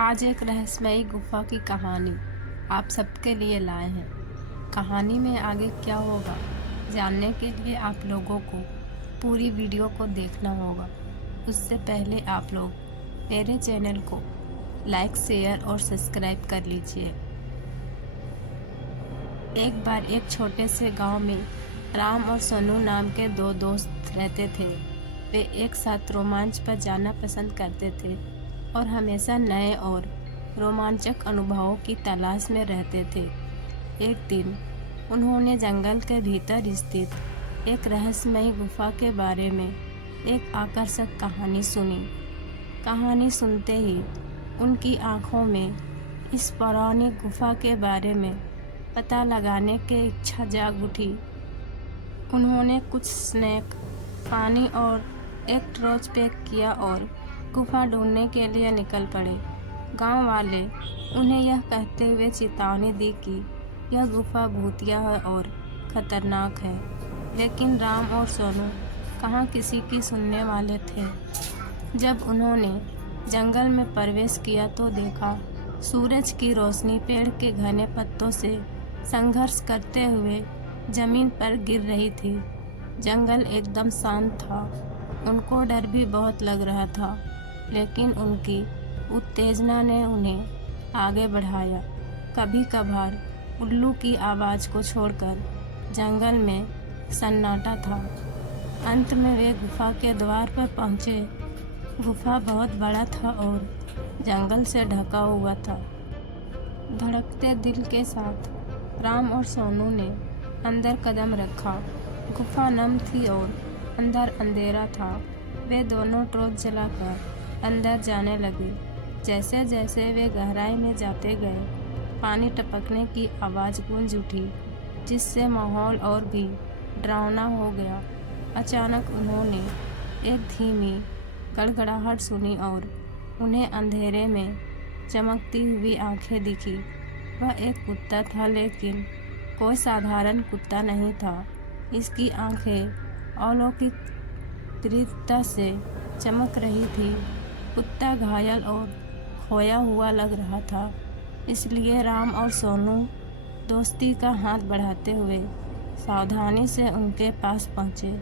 आज एक रहस्यमयी गुफा की कहानी आप सबके लिए लाए हैं। कहानी में आगे क्या होगा जानने के लिए आप लोगों को पूरी वीडियो को देखना होगा। उससे पहले आप लोग मेरे चैनल को लाइक, शेयर और सब्सक्राइब कर लीजिए। एक बार एक छोटे से गांव में राम और सोनू नाम के दो दोस्त रहते थे। वे एक साथ रोमांच पर जाना पसंद करते थे और हमेशा नए और रोमांचक अनुभवों की तलाश में रहते थे। एक दिन उन्होंने जंगल के भीतर स्थित एक रहस्यमयी गुफा के बारे में एक आकर्षक कहानी सुनी। कहानी सुनते ही उनकी आंखों में इस पौराणिक गुफा के बारे में पता लगाने की इच्छा जाग उठी। उन्होंने कुछ स्नैक, पानी और एक टॉर्च पैक किया और गुफा ढूंढने के लिए निकल पड़े। गांव वाले उन्हें यह कहते हुए चेतावनी दी कि यह गुफा भूतिया है और खतरनाक है, लेकिन राम और सोनू कहाँ किसी की सुनने वाले थे। जब उन्होंने जंगल में प्रवेश किया तो देखा सूरज की रोशनी पेड़ के घने पत्तों से संघर्ष करते हुए जमीन पर गिर रही थी। जंगल एकदम शांत था। उनको डर भी बहुत लग रहा था, लेकिन उनकी उत्तेजना ने उन्हें आगे बढ़ाया। कभी कभार उल्लू की आवाज़ को छोड़कर जंगल में सन्नाटा था। अंत में वे गुफा के द्वार पर पहुँचे। गुफा बहुत बड़ा था और जंगल से ढका हुआ था। धड़कते दिल के साथ राम और सोनू ने अंदर कदम रखा। गुफा नम थी और अंदर अंधेरा था। वे दोनों टॉर्च जलाकर अंदर जाने लगे। जैसे जैसे वे गहराई में जाते गए, पानी टपकने की आवाज़ गूंज उठी, जिससे माहौल और भी डरावना हो गया। अचानक उन्होंने एक धीमी गड़गड़ाहट सुनी और उन्हें अंधेरे में चमकती हुई आंखें दिखी। वह एक कुत्ता था, लेकिन कोई साधारण कुत्ता नहीं था। इसकी आंखें अलौकिक तीव्रता से चमक रही थी। कुत्ता घायल और खोया हुआ लग रहा था, इसलिए राम और सोनू दोस्ती का हाथ बढ़ाते हुए सावधानी से उनके पास पहुँचे।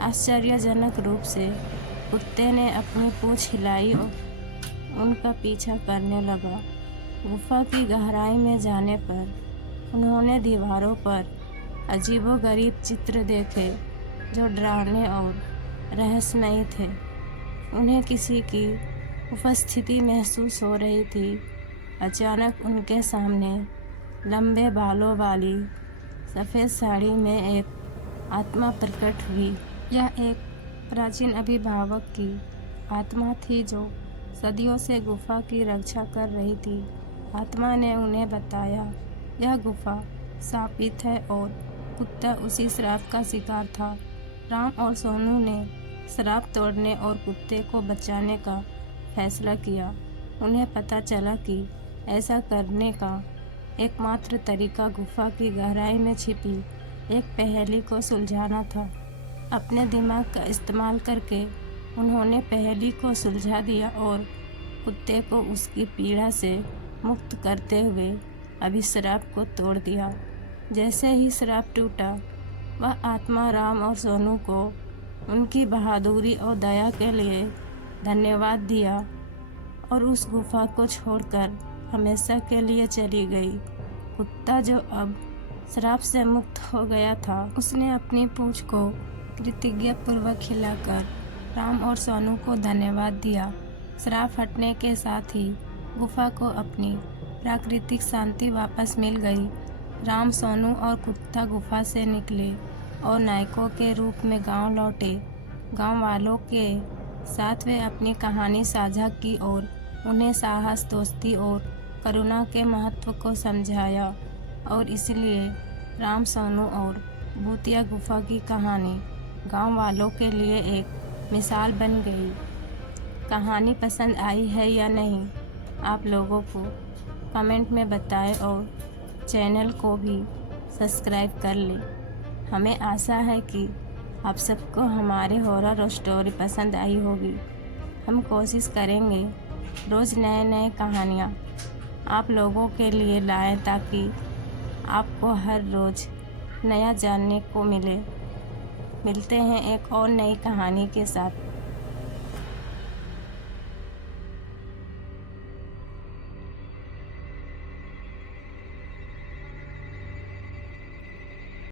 आश्चर्यजनक रूप से कुत्ते ने अपनी पूंछ हिलाई और उनका पीछा करने लगा। गुफा की गहराई में जाने पर उन्होंने दीवारों पर अजीबोगरीब चित्र देखे, जो डरावने और रहस्यमयी थे। उन्हें किसी की उपस्थिति महसूस हो रही थी। अचानक उनके सामने लंबे बालों वाली सफ़ेद साड़ी में एक आत्मा प्रकट हुई। यह एक प्राचीन अभिभावक की आत्मा थी, जो सदियों से गुफा की रक्षा कर रही थी। आत्मा ने उन्हें बताया, यह गुफा शापित है और कुत्ता उसी श्राप का शिकार था। राम और सोनू ने श्राप तोड़ने और कुत्ते को बचाने का फैसला किया। उन्हें पता चला कि ऐसा करने का एकमात्र तरीका गुफा की गहराई में छिपी एक पहेली को सुलझाना था। अपने दिमाग का इस्तेमाल करके उन्होंने पहेली को सुलझा दिया और कुत्ते को उसकी पीड़ा से मुक्त करते हुए अभिश्राप को तोड़ दिया। जैसे ही श्राप टूटा, वह आत्मा राम और सोनू को उनकी बहादुरी और दया के लिए धन्यवाद दिया और उस गुफा को छोड़कर हमेशा के लिए चली गई। कुत्ता, जो अब श्राप से मुक्त हो गया था, उसने अपनी पूंछ को कृतज्ञतापूर्वक हिलाकर राम और सोनू को धन्यवाद दिया। श्राप हटने के साथ ही गुफा को अपनी प्राकृतिक शांति वापस मिल गई। राम, सोनू और कुत्ता गुफा से निकले और नायकों के रूप में गांव लौटे। गांव वालों के साथ वे अपनी कहानी साझा की और उन्हें साहस, दोस्ती और करुणा के महत्व को समझाया, और इसलिए राम, सोनू और भूतिया गुफा की कहानी गांव वालों के लिए एक मिसाल बन गई। कहानी पसंद आई है या नहीं, आप लोगों को कमेंट में बताएं और चैनल को भी सब्सक्राइब कर लें। हमें आशा है कि आप सबको हमारे हॉरर और स्टोरी पसंद आई होगी। हम कोशिश करेंगे रोज़ नए नए कहानियाँ आप लोगों के लिए लाएं ताकि आपको हर रोज़ नया जानने को मिले। मिलते हैं एक और नई कहानी के साथ।